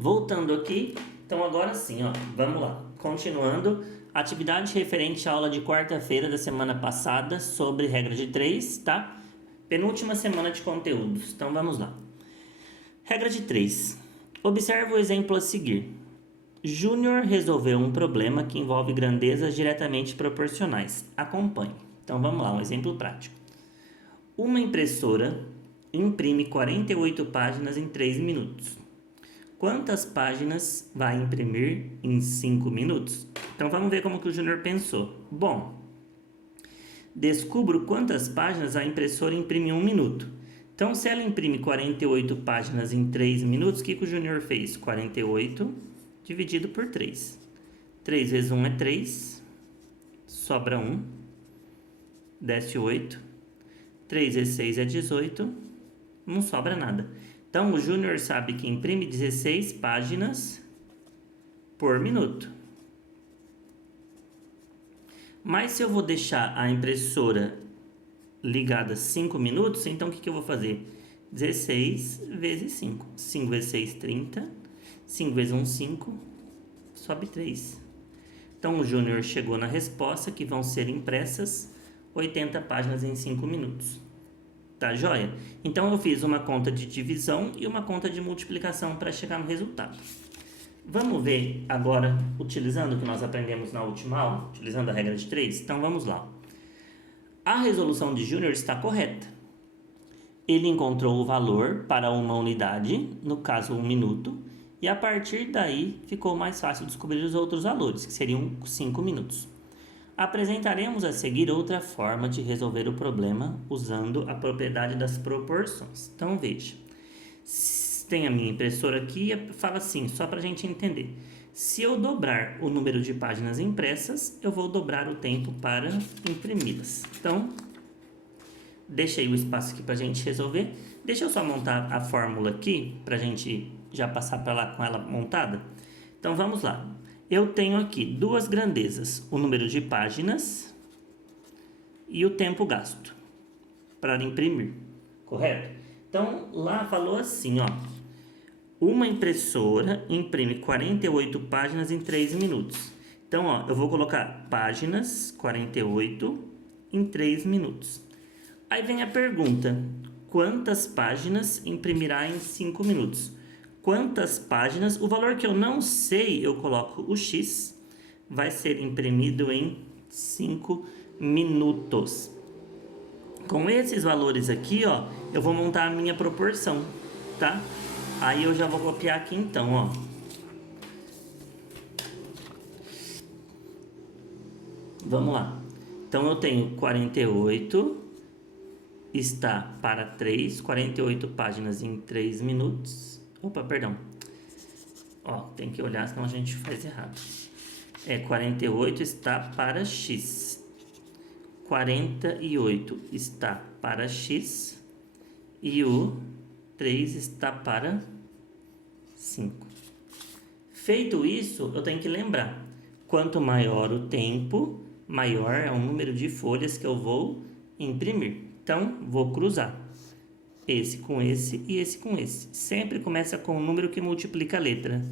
Voltando aqui, então agora sim, ó, vamos lá. Continuando, atividade referente à aula de quarta-feira da semana passada sobre regra de 3, tá? Penúltima semana de conteúdos, então vamos lá. Regra de 3. Observe o exemplo a seguir. Júnior resolveu um problema que envolve grandezas diretamente proporcionais. Acompanhe. Então vamos lá, um exemplo prático. Uma impressora imprime 48 páginas em 3 minutos. Quantas páginas vai imprimir em 5 minutos? Então vamos ver como que o Júnior pensou. Bom, descubro quantas páginas a impressora imprime em 1 minuto. Então, se ela imprime 48 páginas em 3 minutos, o que o Júnior fez? 48 dividido por 3. 3 vezes 1 é 3, sobra 1, desce 8. 3 vezes 6 é 18, não sobra nada. Então, o Júnior sabe que imprime 16 páginas por minuto. Mas se eu vou deixar a impressora ligada 5 minutos, então o que eu vou fazer? 16 vezes 5. 5 vezes 6, 30. 5 vezes 1, 5. Sobe 3. Então, o Júnior chegou na resposta que vão ser impressas 80 páginas em 5 minutos. Tá joia? Então, eu fiz uma conta de divisão e uma conta de multiplicação para chegar no resultado. Vamos ver agora, utilizando o que nós aprendemos na última aula, utilizando a regra de 3? Então, vamos lá. A resolução de Júnior está correta. Ele encontrou o valor para uma unidade, no caso 1 minuto, e a partir daí ficou mais fácil descobrir os outros valores, que seriam 5 minutos. Apresentaremos a seguir outra forma de resolver o problema usando a propriedade das proporções. Então veja, tem a minha impressora aqui e fala assim, só para a gente entender. Se eu dobrar o número de páginas impressas, eu vou dobrar o tempo para imprimi-las. Então, deixei o espaço aqui para a gente resolver. Deixa eu só montar a fórmula aqui para a gente já passar para lá com ela montada. Então vamos lá. Eu tenho aqui duas grandezas, o número de páginas e o tempo gasto para imprimir, correto? Então, lá falou assim, ó, uma impressora imprime 48 páginas em 3 minutos. Então, ó, eu vou colocar páginas 48 em 3 minutos. Aí vem a pergunta, quantas páginas imprimirá em 5 minutos? Quantas páginas, o valor que eu não sei, eu coloco o X, vai ser imprimido em 5 minutos. Com esses valores aqui, ó, eu vou montar a minha proporção, tá? Aí eu já vou copiar aqui então, ó. Vamos lá. Então eu tenho 48 está para 3, 48 páginas em 3 minutos. Opa, perdão. Ó, tem que olhar, senão a gente faz errado. 48 está para X. 48 está para X. E o 3 está para 5. Feito isso, eu tenho que lembrar. Quanto maior o tempo, maior é o número de folhas que eu vou imprimir. Então, vou cruzar esse com esse e esse com esse. Sempre começa com o número que multiplica a letra.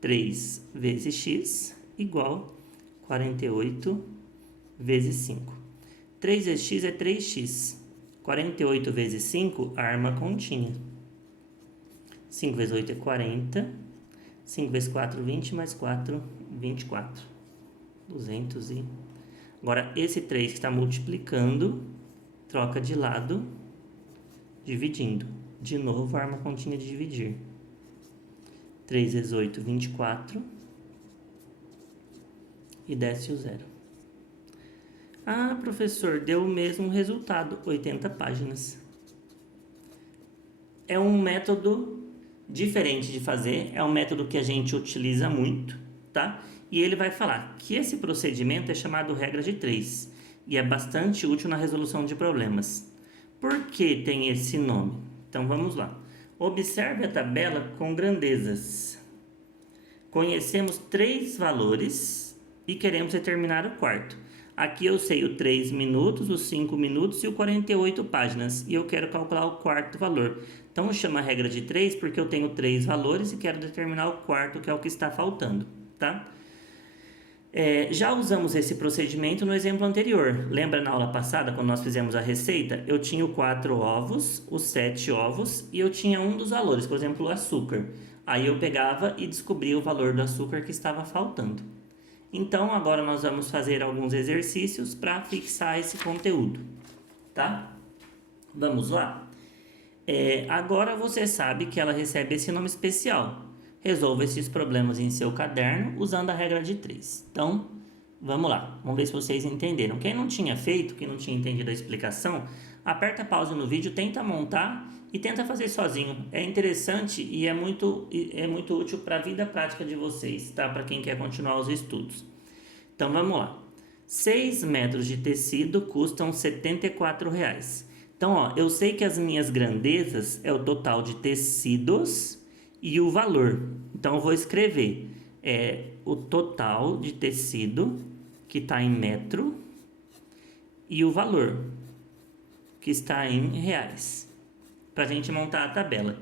3 vezes x igual 48 vezes 5. 3 vezes x é 3x. 48 vezes 5, arma continha. 5 vezes 8 é 40. 5 vezes 4, 20, mais 4, 24. 200 e... Agora, esse 3 que está multiplicando, troca de lado, dividindo. De novo, a arma continha de dividir. 3 vezes 8, 24. E desce o zero. Ah, professor, deu o mesmo resultado, 80 páginas. É um método diferente de fazer, é um método que a gente utiliza muito, tá? E ele vai falar que esse procedimento é chamado regra de 3 e é bastante útil na resolução de problemas. Por que tem esse nome? Então vamos lá. Observe a tabela com grandezas. Conhecemos 3 valores e queremos determinar o quarto. Aqui eu sei o 3 minutos, os 5 minutos e o 48 páginas. E eu quero calcular o quarto valor. Então, eu chamo a regra de 3 porque eu tenho 3 valores e quero determinar o quarto, que é o que está faltando, tá? Já usamos esse procedimento no exemplo anterior. Lembra na aula passada, quando nós fizemos a receita? Eu tinha o 4 ovos, os 7 ovos e eu tinha um dos valores, por exemplo, o açúcar. Aí eu pegava e descobria o valor do açúcar que estava faltando. Então, agora nós vamos fazer alguns exercícios para fixar esse conteúdo, tá? Vamos lá? Agora você sabe que ela recebe esse nome especial. Resolva esses problemas em seu caderno usando a regra de 3. Então, vamos lá. Vamos ver se vocês entenderam. Quem não tinha feito, quem não tinha entendido a explicação, aperta pausa no vídeo, tenta montar e tenta fazer sozinho. É interessante e é muito útil para a vida prática de vocês, tá? Para quem quer continuar os estudos. Então, vamos lá. 6 metros de tecido custam R$ 74,00. Então, ó, eu sei que as minhas grandezas é o total de tecidos e o valor. Então, eu vou escrever o total de tecido, que está em metro, e o valor, que está em reais, para a gente montar a tabela.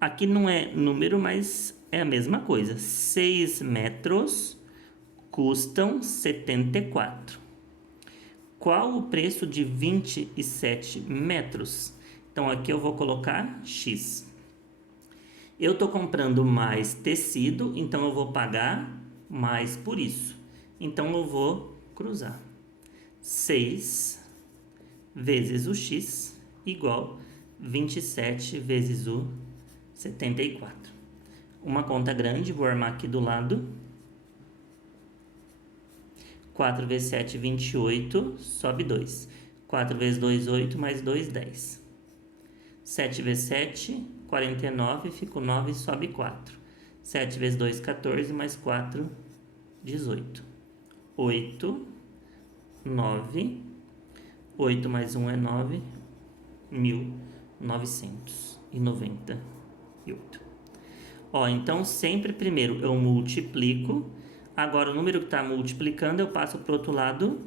Aqui não é número, mas é a mesma coisa. 6 metros custam 74. Qual o preço de 27 metros? Então, aqui eu vou colocar X. Eu estou comprando mais tecido, então eu vou pagar mais por isso. Então, eu vou cruzar. 6 vezes o X igual 27 vezes o 74. Uma conta grande, vou armar aqui do lado. 4 vezes 7, 28, sobe 2. 4 vezes 2, 8, mais 2, 10. 7 vezes 7, 49, fica 9, sobe 4. 7 vezes 2, 14, mais 4, 18. 8, 9, 8 mais 1 é 9, 1998. Ó, então sempre primeiro eu multiplico. Agora, o número que está multiplicando, eu passo para o outro lado,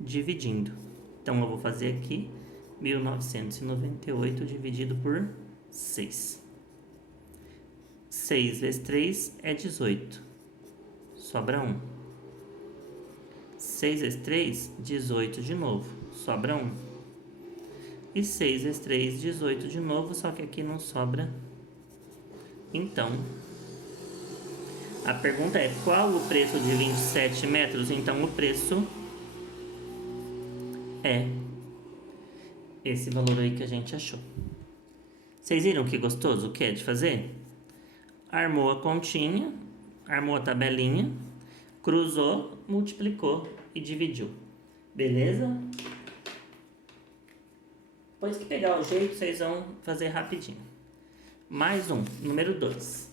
dividindo. Então, eu vou fazer aqui 1998 dividido por 6. 6 vezes 3 é 18. Sobra 1. 6 vezes 3, 18 de novo. Sobra 1. E 6 vezes 3, 18 de novo, só que aqui não sobra. Então, a pergunta é, qual o preço de 27 metros? Então, o preço é esse valor aí que a gente achou. Vocês viram que gostoso que é de fazer? Armou a continha, armou a tabelinha, cruzou, multiplicou e dividiu. Beleza? Depois que pegar o jeito, vocês vão fazer rapidinho. Mais um, número 2.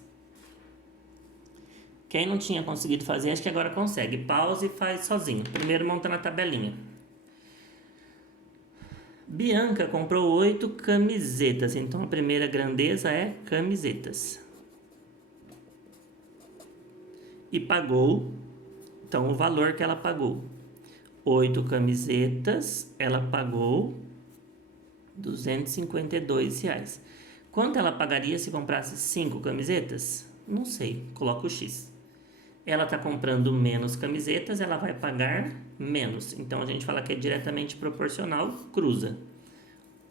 Quem não tinha conseguido fazer, acho que agora consegue. Pausa e faz sozinho. Primeiro montando a tabelinha. Bianca comprou 8 camisetas. Então, a primeira grandeza é camisetas. E pagou, então, o valor que ela pagou. 8 camisetas, ela pagou R$ 252. Quanto ela pagaria se comprasse 5 camisetas? Não sei, coloca o X. Ela está comprando menos camisetas, ela vai pagar menos. Então, a gente fala que é diretamente proporcional, cruza.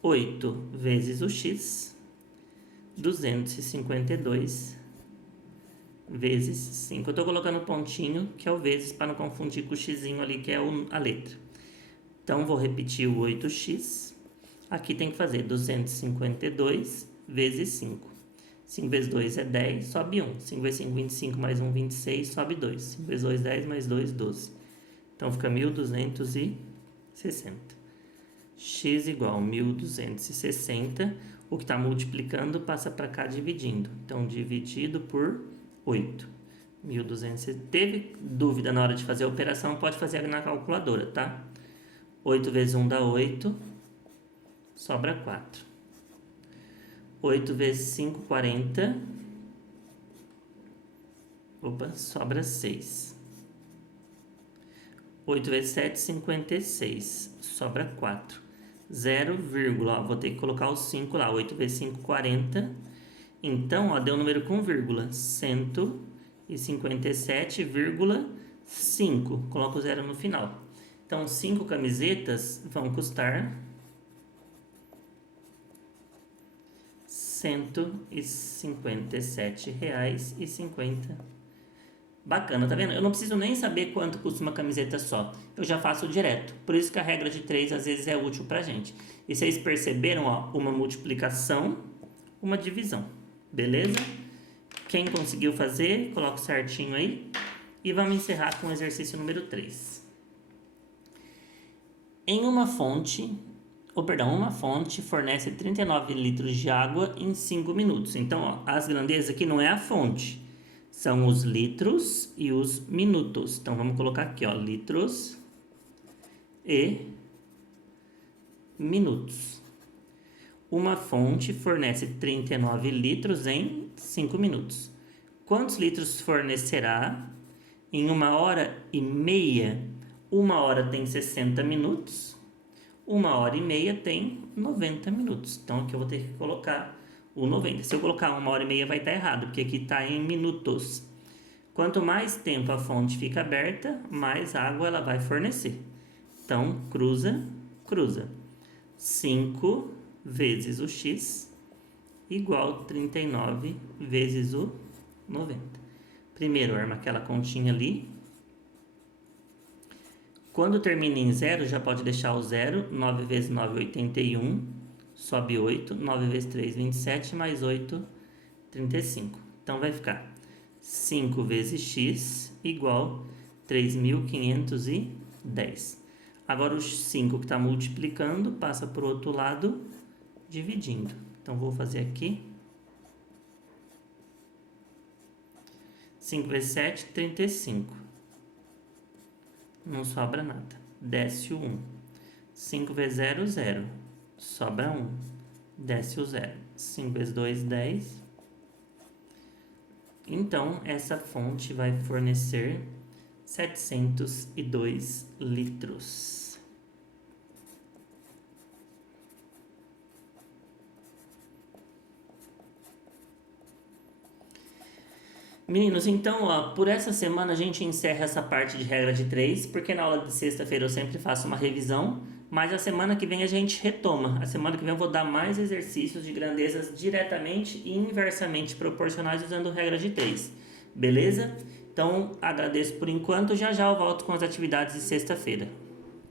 8 vezes o X, 252 vezes 5. Eu estou colocando um pontinho, que é o vezes, para não confundir com o xzinho ali, que é a letra. Então, vou repetir o 8x. Aqui tem que fazer 252 vezes 5. 5 vezes 2 é 10, sobe 1. 5 vezes 5, 25, mais 1, 26, sobe 2. 5 vezes 2, 10, mais 2, 12. Então, fica 1.260. X igual a 1.260. O que está multiplicando passa para cá dividindo. Então, dividido por 8. 1.260. Teve dúvida na hora de fazer a operação, pode fazer na calculadora, tá? 8 vezes 1 dá 8. Sobra 4. 8 vezes 5, 40. Opa, sobra 6. 8 vezes 7, 56. Sobra 4. 0, ó, vou ter que colocar o 5 lá. 8 vezes 5, 40. Então, ó, deu um número com vírgula. 157,5. Coloco o 0 no final. Então, 5 camisetas vão custar R$157,50. Bacana, tá vendo? Eu não preciso nem saber quanto custa uma camiseta só. Eu já faço direto. Por isso que a regra de 3 às vezes é útil pra gente. E vocês perceberam, ó, uma multiplicação, uma divisão. Beleza? Quem conseguiu fazer, coloca certinho aí. E vamos encerrar com o exercício número 3. Uma fonte fornece 39 litros de água em 5 minutos. Então, ó, as grandezas aqui não é a fonte. São os litros e os minutos. Então, vamos colocar aqui, ó, litros e minutos. Uma fonte fornece 39 litros em 5 minutos. Quantos litros fornecerá em 1h30? 1 hora tem 60 minutos. 1h30 tem 90 minutos. Então, aqui eu vou ter que colocar o 90. Se eu colocar 1h30 vai estar errado, porque aqui está em minutos. Quanto mais tempo a fonte fica aberta, mais água ela vai fornecer. Então, cruza. 5 vezes o x igual 39 vezes o 90. Primeiro, arma aquela continha ali. Quando termina em 0, já pode deixar o 0. 9 vezes 9, 81. Sobe 8. 9 vezes 3, 27. Mais 8, 35. Então, vai ficar 5 vezes x igual 3.510. Agora, o 5 que está multiplicando passa para o outro lado, dividindo. Então, vou fazer aqui. 5 vezes 7, 35. Não sobra nada. Desce o 1. 5 vezes 0, 0. Sobra 1. Desce o 0. 5 vezes 2, 10. Então, essa fonte vai fornecer 702 litros. Meninos, então, ó, por essa semana a gente encerra essa parte de regra de 3, porque na aula de sexta-feira eu sempre faço uma revisão, mas a semana que vem a gente retoma. A semana que vem eu vou dar mais exercícios de grandezas diretamente e inversamente proporcionais usando regra de 3. Beleza? Então, agradeço por enquanto. Já já eu volto com as atividades de sexta-feira.